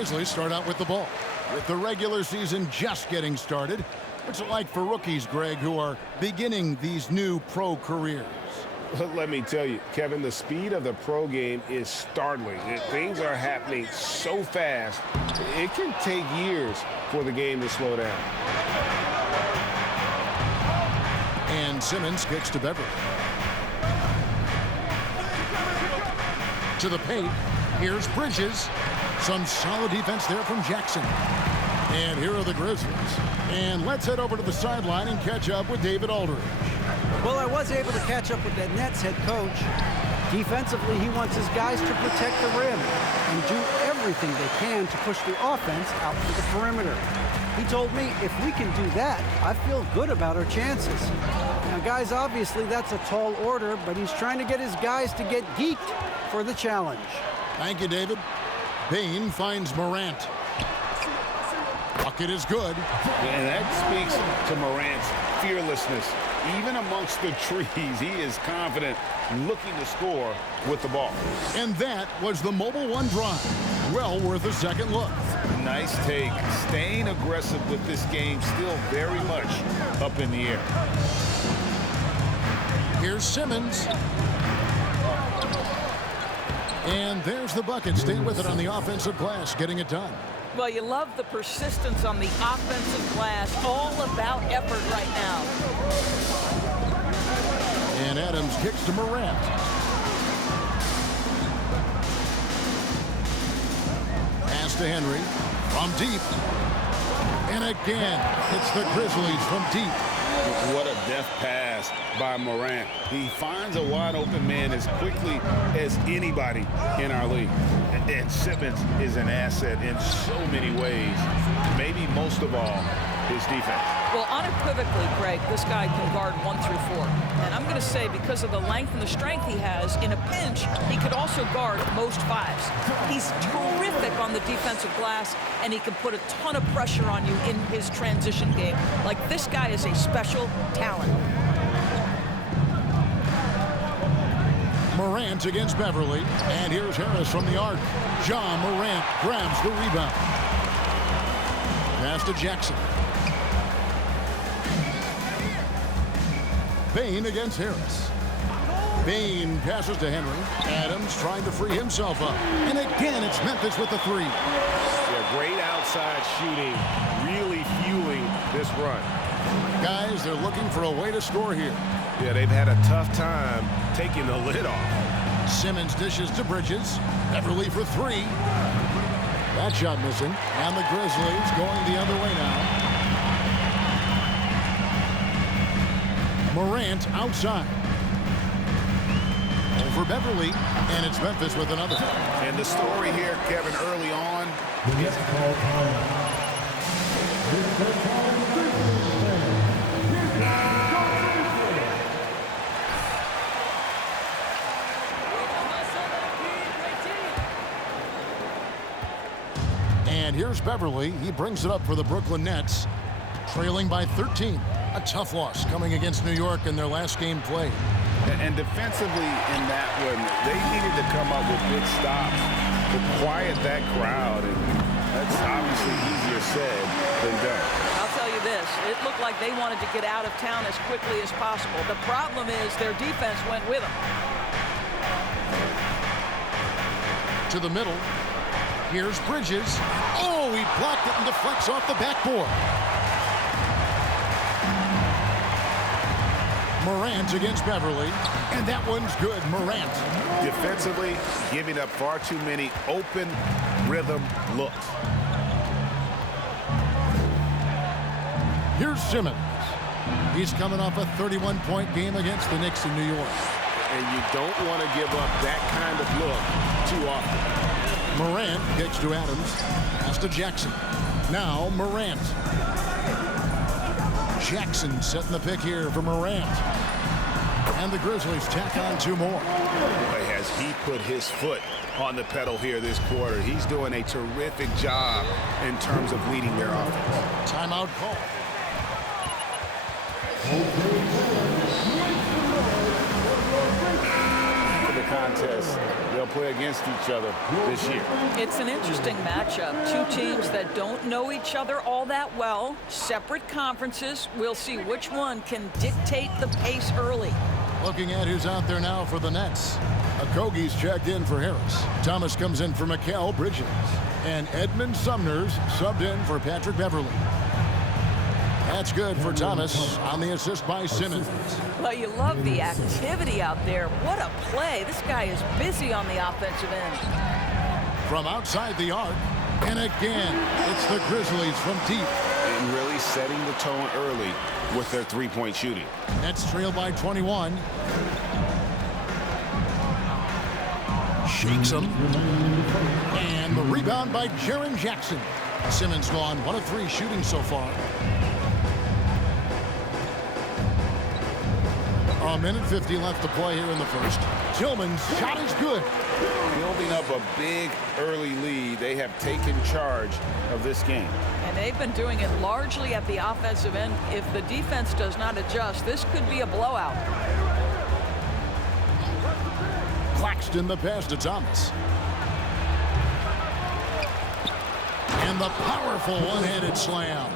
Grizzlies start out with the ball. With the regular season just getting started, what's it like for rookies, Greg, who are beginning these new pro careers? Let me tell you, Kevin, the speed of the pro game is startling. Things are happening so fast, it can take years for the game to slow down. And Simmons kicks to Beverly. To the paint. Here's Bridges. Some solid defense there from Jackson. And here are the Grizzlies. And let's head over to the sideline and catch up with David Aldridge. Well, I was able to catch up with that Nets head coach. Defensively, he wants his guys to protect the rim and do everything they can to push the offense out to the perimeter. He told me if we can do that, I feel good about our chances. Now, guys, obviously that's a tall order, but he's trying to get his guys to get geeked for the challenge. Thank you, David. Bain finds Morant. Bucket is good. And that speaks to Morant's fearlessness. Even amongst the trees, he is confident, looking to score with the ball. And that was the Mobile One drive. Well worth a second look. Nice take. Staying aggressive with this game, still very much up in the air. Here's Simmons. And there's the bucket. Stay with it on the offensive glass, getting it done. Well, you love the persistence on the offensive glass. All about effort right now. And Adams kicks to Morant. Pass to Henry from deep. And again, it's the Grizzlies from deep. What a deft pass by Morant. He finds a wide open man as quickly as anybody in our league. And Simmons is an asset in so many ways. Maybe most of all, his defense. Well, unequivocally, Greg, this guy can guard 1 through 4. And I'm going to say because of the length and the strength he has, in a pinch, he could also guard most 5s. He's terrific on the defensive glass, and he can put a ton of pressure on you in his transition game. Like, this guy is a special talent. Morant against Beverly. And here's Harris from the arc. John Morant grabs the rebound. Pass to Jackson. Bain against Harris. Bain passes to Henry. Adams trying to free himself up. And again, it's Memphis with the 3. Yeah, great outside shooting, really fueling this run. Guys, they're looking for a way to score here. Yeah, they've had a tough time taking the lid off. Simmons dishes to Bridges. Beverly for 3. That shot missing. And the Grizzlies going the other way now. Morant outside. Over Beverly. And it's Memphis with another. And the story here, Kevin, early on. And here's Beverly. He brings it up for the Brooklyn Nets. Trailing by 13. A tough loss coming against New York in their last game played. And defensively in that one, they needed to come up with big stops to quiet that crowd. And that's obviously easier said than done. I'll tell you this. It looked like they wanted to get out of town as quickly as possible. The problem is their defense went with them. To the middle. Here's Bridges. Oh, he blocked it and deflects off the backboard. Morant against Beverly. And that one's good. Morant. Defensively, giving up far too many open rhythm looks. Here's Simmons. He's coming off a 31-point game against the Knicks in New York. And you don't want to give up that kind of look too often. Morant kicks to Adams. Pass to Jackson. Now Morant. Jackson setting the pick here for Morant. And the Grizzlies tack on 2 more. Boy, has he put his foot on the pedal here this quarter. He's doing a terrific job in terms of leading their offense. Timeout call. For the contest, guess they'll play against each other this year. It's an interesting matchup. Two teams that don't know each other all that well, separate conferences. We'll see which one can dictate the pace early. Looking at who's out there now for the Nets. Okogie's checked in for Harris. Thomas comes in for Mikal Bridges. And Edmund Sumner's subbed in for Patrick Beverly. That's good for Thomas on the assist by Simmons. Well, you love the activity out there. What a play. This guy is busy on the offensive end. From outside the arc. And again, it's the Grizzlies from deep. And really setting the tone early with their three-point shooting. Nets trail by 21. Shakes him. And the rebound by Jaren Jackson. Simmons gone 1 of 3 shooting so far. A minute 50 left to play here in the first. Tillman's shot is good. Building up a big early lead, they have taken charge of this game. And they've been doing it largely at the offensive end. If the defense does not adjust, this could be a blowout. Claxton the pass to Thomas. And the powerful one-handed slam.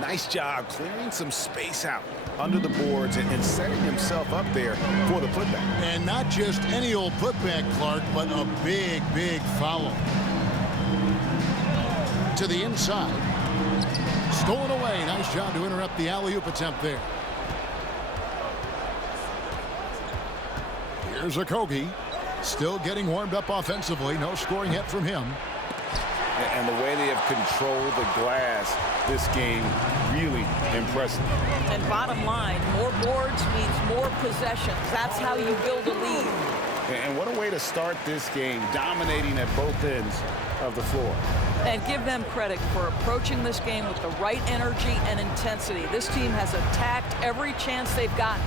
Nice job clearing some space out under the boards and setting himself up there for the putback. And not just any old putback, Clark, but a big, big foul. To the inside. Stolen away. Nice job to interrupt the alley-oop attempt there. Here's Okogie. Still getting warmed up offensively. No scoring yet from him. And the way they have controlled the glass this game, really impressive. And bottom line, more boards means more possessions. That's how you build a lead. And what a way to start this game, dominating at both ends of the floor. And give them credit for approaching this game with the right energy and intensity. This team has attacked every chance they've gotten.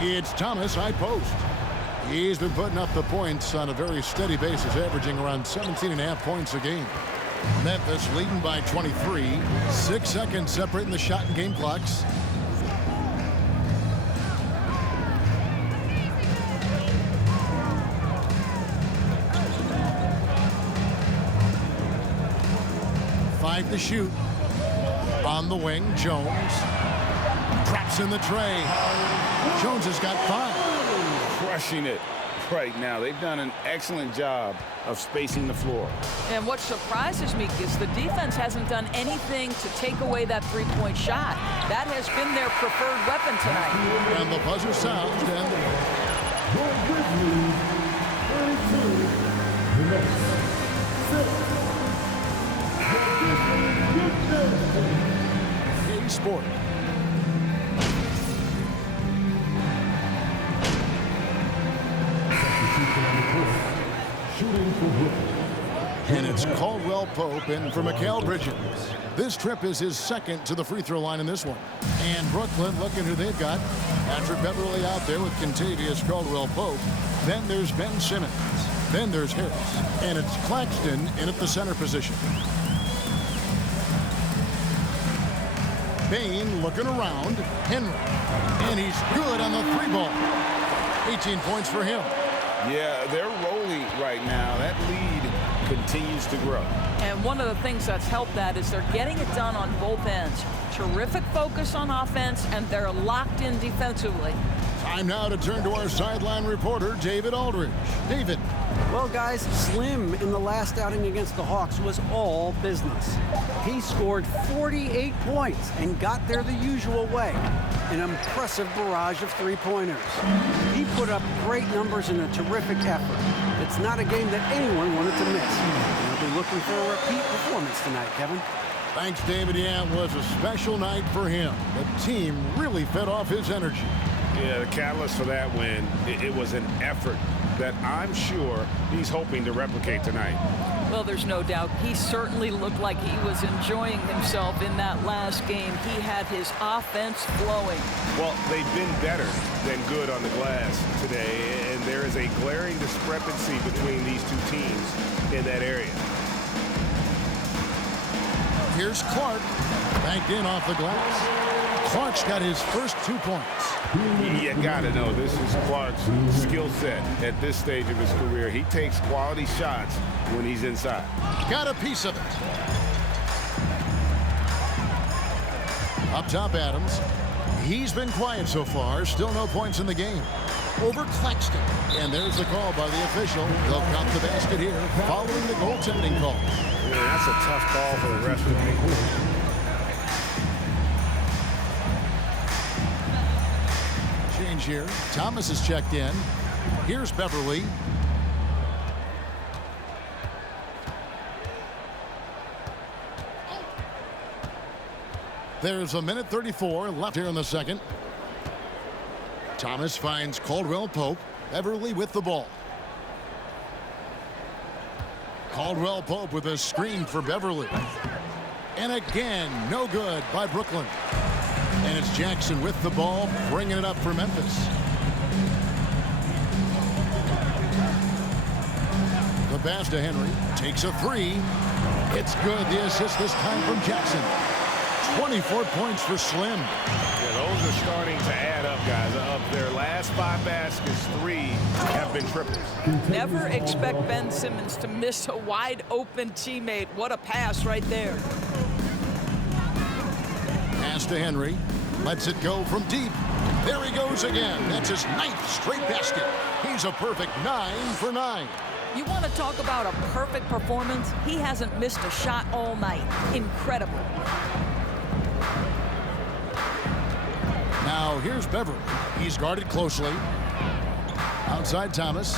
It's Thomas, high post. He's been putting up the points on a very steady basis, averaging around 17.5 points a game. Memphis leading by 23. 6 seconds separating the shot and game clocks. Five to shoot. On the wing, Jones. Drops in the tray. Jones has got 5. Crushing it right now. They've done an excellent job of spacing the floor. And what surprises me is the defense hasn't done anything to take away that three-point shot. That has been their preferred weapon tonight. And the buzzer sounds, and Sport. And it's Caldwell Pope in for Mikal Bridges. This trip is his second to the free throw line in this one. And Brooklyn, looking who they've got. Patrick Beverly out there with Contavious Caldwell Pope. Then there's Ben Simmons. Then there's Harris. And it's Claxton in at the center position. Bain looking around. Henry. And he's good on the 3-ball. 18 points for him. Yeah, they're rolling right now. That lead continues to grow. And one of the things that's helped that is they're getting it done on both ends. Terrific focus on offense, and they're locked in defensively. Time now to turn to our sideline reporter, David Aldridge. David. Well, guys, Slim in the last outing against the Hawks was all business. He scored 48 points and got there the usual way. An impressive barrage of three-pointers. He put up great numbers in a terrific effort. It's not a game that anyone wanted to miss. We'll be looking for a repeat performance tonight, Kevin. Thanks, David. Yeah, it was a special night for him. The team really fed off his energy. Yeah, the catalyst for that win, it was an effort that I'm sure he's hoping to replicate tonight. Well, there's no doubt. He certainly looked like he was enjoying himself in that last game. He had his offense flowing. Well, they've been better than good on the glass today, and there is a glaring discrepancy between these two teams in that area. Here's Clark, banked in off the glass. Clark's got his first 2 points. You got to know this is Clark's skill set at this stage of his career. He takes quality shots when he's inside. Got a piece of it. Up top, Adams. He's been quiet so far. Still no points in the game. Over Claxton. And there's the call by the official. They'll count the basket here following the goaltending call. Yeah, that's a tough call for the rest of me. Change here. Thomas is checked in. Here's Beverly. There's a minute 34 left here in the second. Thomas finds Caldwell Pope. Beverly with the ball. Caldwell Pope with a screen for Beverly. And again, no good by Brooklyn. And it's Jackson with the ball, bringing it up for Memphis. The pass to Henry. Takes a three. It's good. The assist this time from Jackson. 24 points for Slim. Yeah, those are starting to add up, guys. Of their last 5 baskets, 3 have been triples. Never expect Ben Simmons to miss a wide open teammate. What a pass right there. Pass to Henry. Lets it go from deep. There he goes again. That's his 9th straight basket. He's a perfect 9 for 9. You want to talk about a perfect performance? He hasn't missed a shot all night. Incredible. Now here's Beverly. He's guarded closely. Outside Thomas.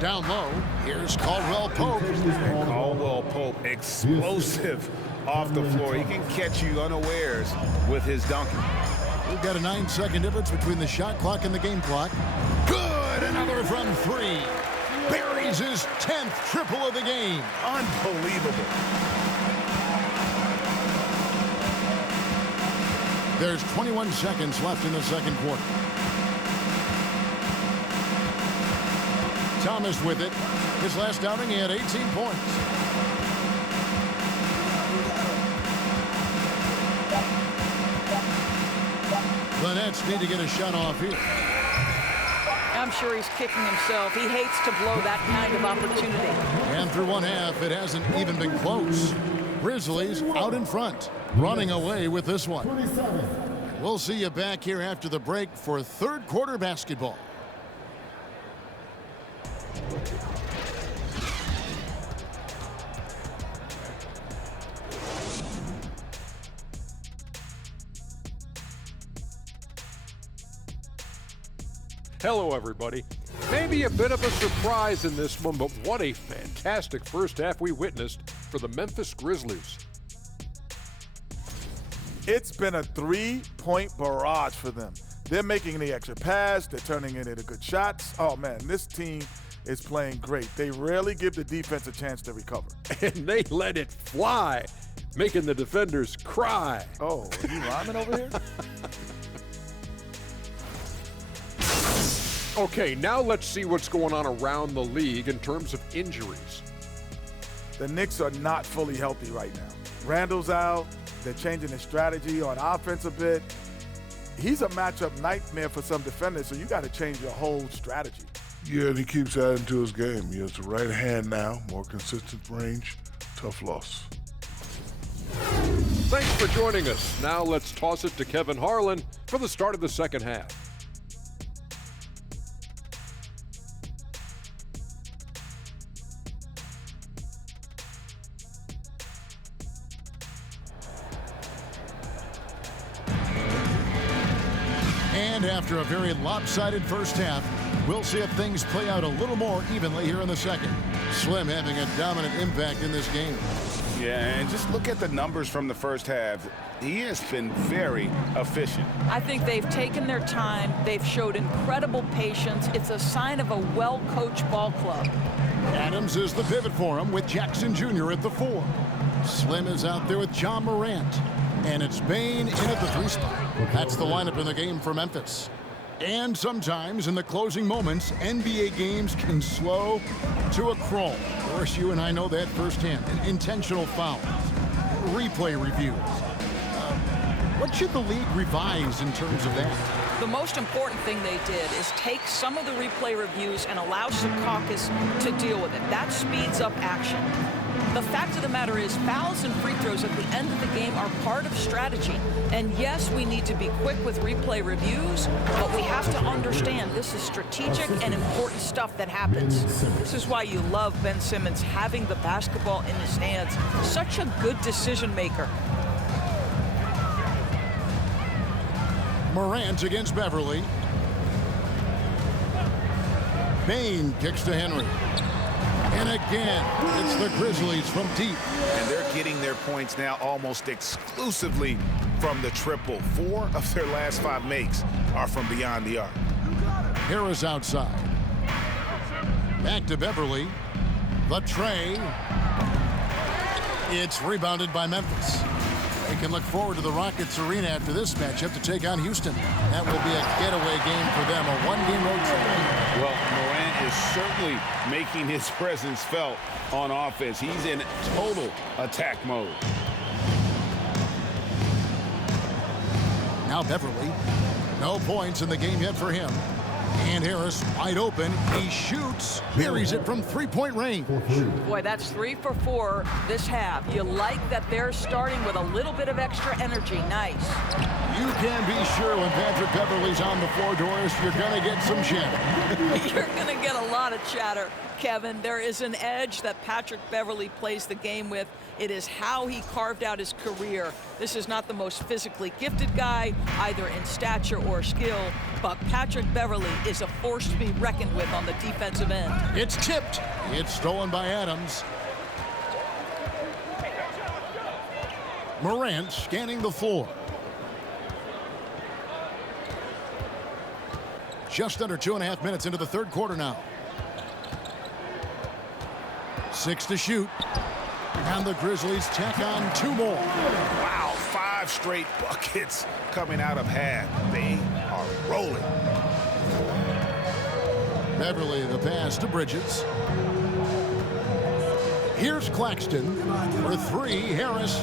Down low. Here's Caldwell Pope. And Caldwell Pope, explosive off the floor. He can catch you unawares with his dunking. We've got a 9-second difference between the shot clock and the game clock. Good! Another from 3. Buries his 10th triple of the game. Unbelievable. There's 21 seconds left in the second quarter. Thomas with it. His last outing, he had 18 points. The Nets need to get a shot off here. I'm sure he's kicking himself. He hates to blow that kind of opportunity. And through one half, it hasn't even been close. Grizzlies out in front, running away with this one. We'll see you back here after the break for third quarter basketball. Hello, everybody. Maybe a bit of a surprise in this one, but what a fantastic first half we witnessed for the Memphis Grizzlies. It's been a 3-point barrage for them. They're making the extra pass. They're turning it into good shots. Oh, man, this team is playing great. They rarely give the defense a chance to recover. And they let it fly, making the defenders cry. Oh, are you rhyming over here? Okay, now let's see what's going on around the league in terms of injuries. The Knicks are not fully healthy right now. Randall's out. They're changing their strategy on offense a bit. He's a matchup nightmare for some defenders, so you got to change your whole strategy. Yeah, and he keeps adding to his game. He has the right hand now, more consistent range, tough loss. Thanks for joining us. Now let's toss it to Kevin Harlan for the start of the second half. And after a very lopsided first half, we'll see if things play out a little more evenly here in the second. Slim having a dominant impact in this game. Yeah, and just look at the numbers from the first half. He has been very efficient. I think they've taken their time. They've showed incredible patience. It's a sign of a well-coached ball club. Adams is the pivot for him with Jackson Jr. at the 4. Slim is out there with John Morant. And it's Bane in at the 3 spot. That's the lineup in the game for Memphis. And sometimes in the closing moments, NBA games can slow to a crawl. Of course, you and I know that firsthand. Intentional fouls, replay reviews. What should the league revise in terms of that? The most important thing they did is take some of the replay reviews and allow Secaucus to deal with it. That speeds up action. The fact of the matter is fouls and free throws at the end of the game are part of strategy. And yes, we need to be quick with replay reviews, but we have to understand this is strategic and important stuff that happens. This is why you love Ben Simmons having the basketball in his hands. Such a good decision maker. Morant against Beverly. Bain kicks to Henry. And again, it's the Grizzlies from deep. And they're getting their points now almost exclusively from the triple. 4 of their last 5 makes are from beyond the arc. Harris outside. Back to Beverly. The tray. It's rebounded by Memphis. They can look forward to the Rockets Arena after this matchup to take on Houston. That will be a getaway game for them, a one-game road trip. Well, Morant is certainly making his presence felt on offense. He's in total attack mode. Now Beverly. No points in the game yet for him. And Harris wide open. He shoots. Buries it from three-point range. Boy, that's 3 for 4 this half. You like that they're starting with a little bit of extra energy. Nice. You can be sure when Patrick Beverly's on the floor, Doris, you're going to get some chatter. You're going to get a lot of chatter, Kevin. There is an edge that Patrick Beverly plays the game with. It is how he carved out his career. This is not the most physically gifted guy, either in stature or skill, but Patrick Beverly is a force to be reckoned with on the defensive end. It's tipped. It's stolen by Adams. Morant scanning the floor. Just under 2.5 minutes into the third quarter now. 6 to shoot. And the Grizzlies tack on 2 more. Wow, 5 straight buckets coming out of half. They are rolling. Beverly, the pass to Bridges. Here's Claxton for 3. Harris.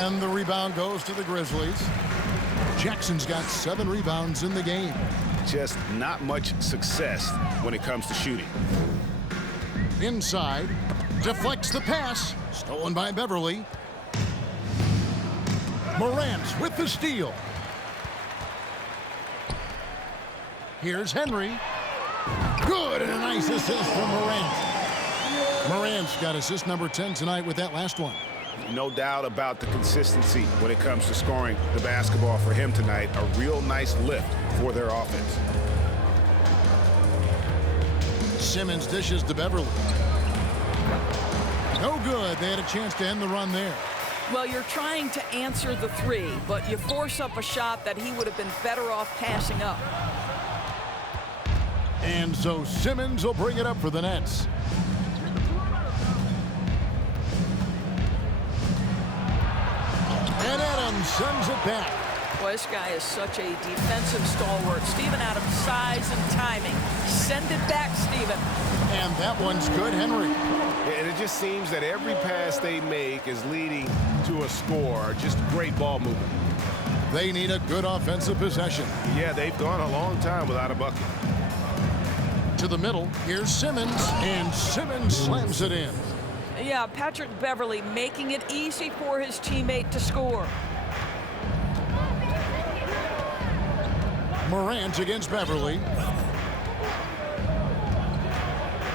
And the rebound goes to the Grizzlies. Jackson's got 7 rebounds in the game. Just not much success when it comes to shooting. Inside. Deflects the pass. Stolen by Beverly. Morant with the steal. Here's Henry. Good, and a nice assist from Morant. Morant's got assist number 10 tonight with that last one. No doubt about the consistency when it comes to scoring the basketball for him tonight. A real nice lift for their offense. Simmons dishes to Beverly. No good. They had a chance to end the run there. Well, you're trying to answer the 3, but you force up a shot that he would have been better off passing up. And so Simmons will bring it up for the Nets. And Adams sends it back. Boy, this guy is such a defensive stalwart. Steven Adams, size and timing. Send it back, Steven. And that one's good, Henry. And it just seems that every pass they make is leading to a score. Just great ball movement. They need a good offensive possession. Yeah, they've gone a long time without a bucket. To the middle, here's Simmons, and Simmons slams it in. Yeah, Patrick Beverly making it easy for his teammate to score. Morant against Beverly.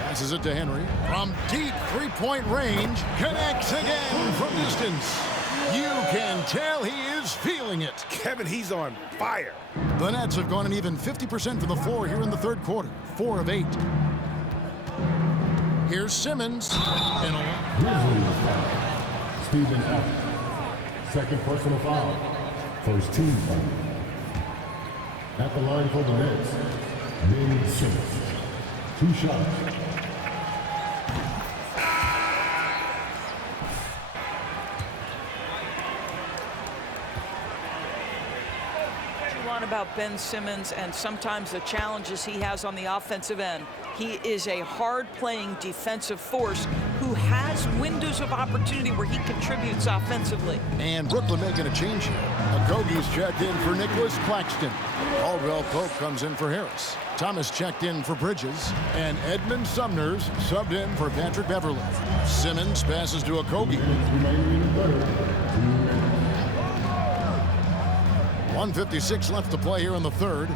Passes it to Henry. From deep three-point range, connects again from distance. You can tell he is feeling it. Kevin, he's on fire. The Nets have gone an even 50% from the floor here in the third quarter. 4 of 8. Here's Simmons. And Steven Adams. Second personal foul. First team foul. At the line for the Nets, Ben Simmons. 2 shots. About Ben Simmons and sometimes the challenges he has on the offensive end. He is a hard-playing defensive force who has these windows of opportunity where he contributes offensively. And Brooklyn making a change here. Okogie's checked in for Nicholas Claxton. Caldwell Pope comes in for Harris. Thomas checked in for Bridges. And Edmund Sumner's subbed in for Patrick Beverly. Simmons passes to Okogie. 1:56 left to play here in the third.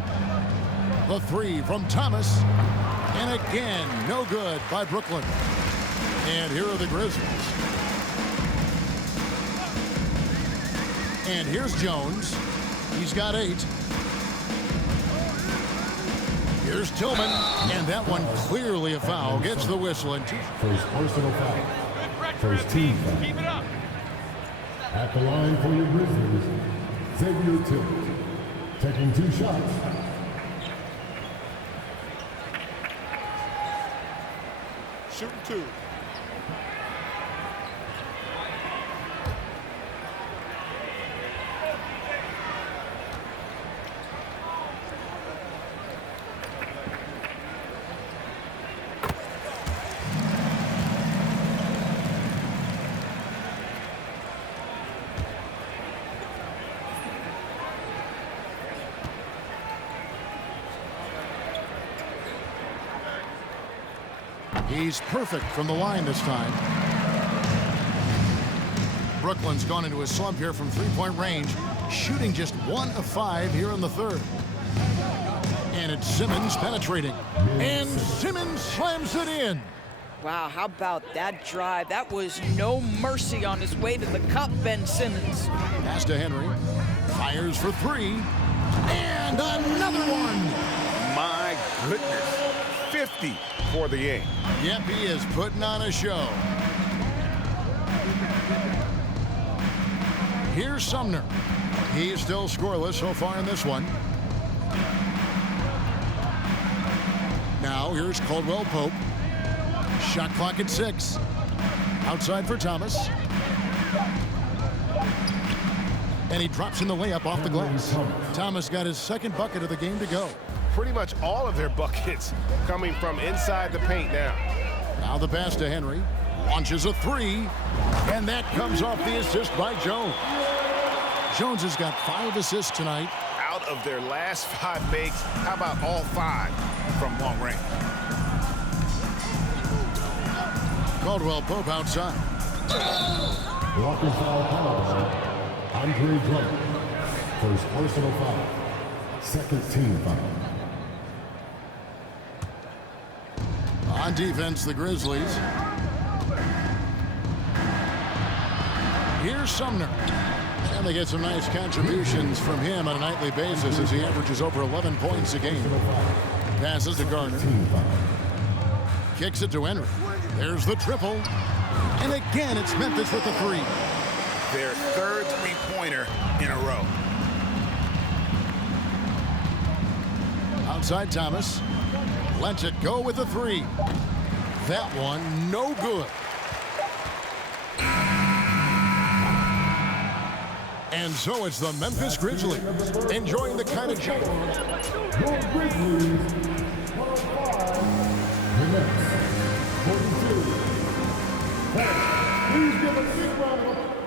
The three from Thomas. And again, no good by Brooklyn. And here are the Grizzlies. And here's Jones. He's got 8. Here's Tillman. And that one clearly a foul. Gets the whistle. And First personal foul. First team foul. Keep it up. At the line for your Grizzlies, Xavier Tillman, taking 2 shots. Shooting 2. he's perfect from the line this time. Brooklyn's gone into a slump here from three-point range, shooting just 1 of 5 here in the third. And it's Simmons penetrating. And Simmons slams it in. Wow, how about that drive? That was no mercy on his way to the cup, Ben Simmons. Pass to Henry. Fires for 3. And another one. My goodness. 50 for the game. Yep, he is putting on a show. Here's Sumner. He's still scoreless so far in this one. Now here's Caldwell Pope. Shot clock at 6. Outside for Thomas. And he drops in the layup off the glass. Thomas got his second bucket of the game to go. Pretty much all of their buckets coming from inside the paint now. Now the pass to Henry. Launches a 3. And that comes off the assist by Jones. Jones has got 5 assists tonight. Out of their last 5 makes, how about all 5 from long range? Caldwell Pope outside. Walking foul called. Andre Drummond. First personal foul. Second team foul. On defense, the Grizzlies. Here's Sumner. And they get some nice contributions from him on a nightly basis as he averages over 11 points a game. Passes to Gardner. Kicks it to Henry. There's the triple. And again, it's Memphis with the 3. Their third three-pointer in a row. Outside Thomas. Lets it go with the 3. That one, no good. And so it's the Memphis Grizzlies enjoying the kind of jump. Your Grizzlies, 105. The Nets, 42. Please give a big round of applause.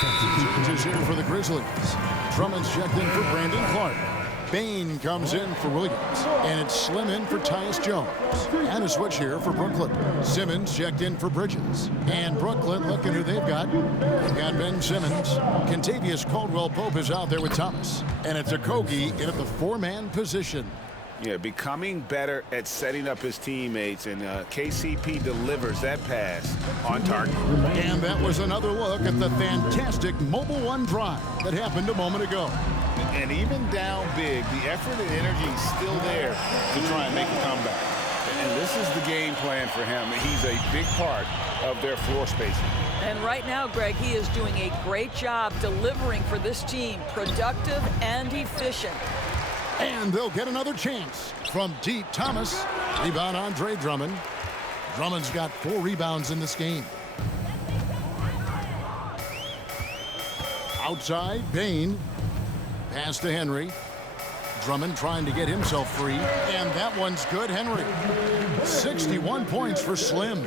Substitutions here for the Grizzlies. Drummond's checked in for Brandon Clark. Bain comes in for Williams. And it's Slim in for Tyus Jones. And a switch here for Brooklyn. Simmons checked in for Bridges. And Brooklyn, looking who they've got. They've got Ben Simmons. Contavious Caldwell Pope is out there with Thomas. And it's Okogie in at the 4-man position. Yeah, becoming better at setting up his teammates, and KCP delivers that pass on target. And that was another look at the fantastic Mobile One drive that happened a moment ago. And even down big, the effort and energy is still there to try and make a comeback. And this is the game plan for him. He's a big part of their floor spacing. And right now, Greg, he is doing a great job delivering for this team, productive and efficient. And they'll get another chance from deep. Thomas. Rebound Andre Drummond. Drummond's got 4 rebounds in this game. Outside, Bain. Pass to Henry. Drummond trying to get himself free, and that one's good. Henry, 61 points for Slim.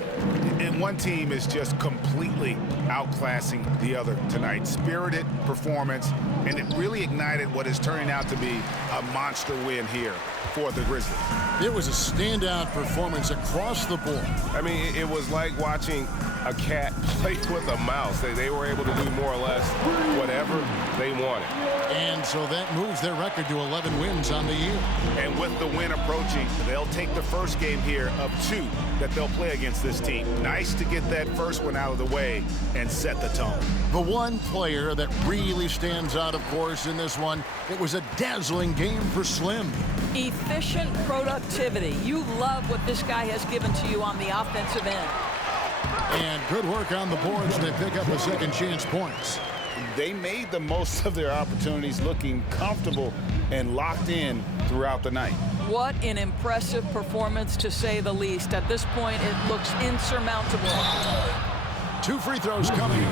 And one team is just completely outclassing the other tonight. Spirited performance, and it really ignited what is turning out to be a monster win here for the Grizzlies. It was a standout performance across the board. I mean, it was like watching a cat play with a mouse. They were able to do more or less whatever they wanted. And so that moves their record to 11 wins on the year. And with the win approaching, they'll take the first game here of 2 that they'll play against this team. Nice to get that first one out of the way and set the tone. The one player that really stands out, of course, in this one, it was a dazzling game for Slim. Efficient productivity. You love what this guy has given to you on the offensive end. And good work on the boards. They pick up the second chance points. They made the most of their opportunities, looking comfortable and locked in throughout the night. What an impressive performance, to say the least. At this point, it looks insurmountable. 2 free throws coming.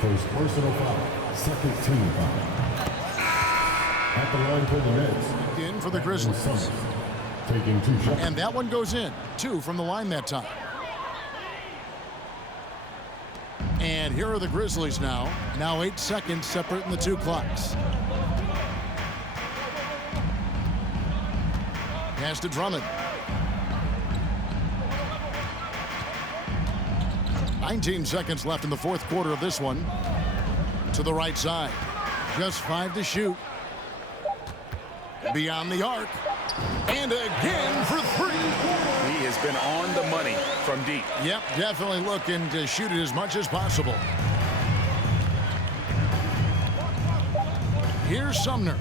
First personal foul, second team foul. At the line for the Nets. In for the Grizzlies. Summers, taking 2 shots. And that one goes in. 2 from the line that time. And here are the Grizzlies now. Now 8 seconds separating the 2 clocks. Pass to Drummond. 19 seconds left in the 4th quarter of this one. To the right side. Just 5 to shoot. Beyond the arc. And again for 3. He has been on the money from deep. Yep, definitely looking to shoot it as much as possible. Here's Sumner.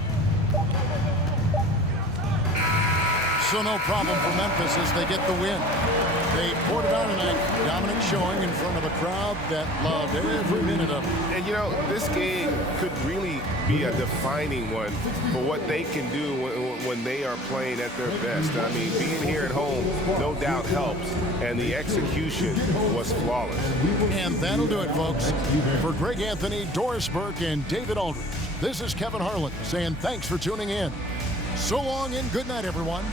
So no problem for Memphis as they get the win. They poured it out tonight. Dominant showing in front of a crowd that loved every minute of it. And, you know, this game could really be a defining one for what they can do when they are playing at their best. I mean, being here at home, no doubt helps, and the execution was flawless. And that'll do it, folks. For Greg Anthony, Doris Burke, and David Aldridge, this is Kevin Harlan saying thanks for tuning in. So long and good night, everyone.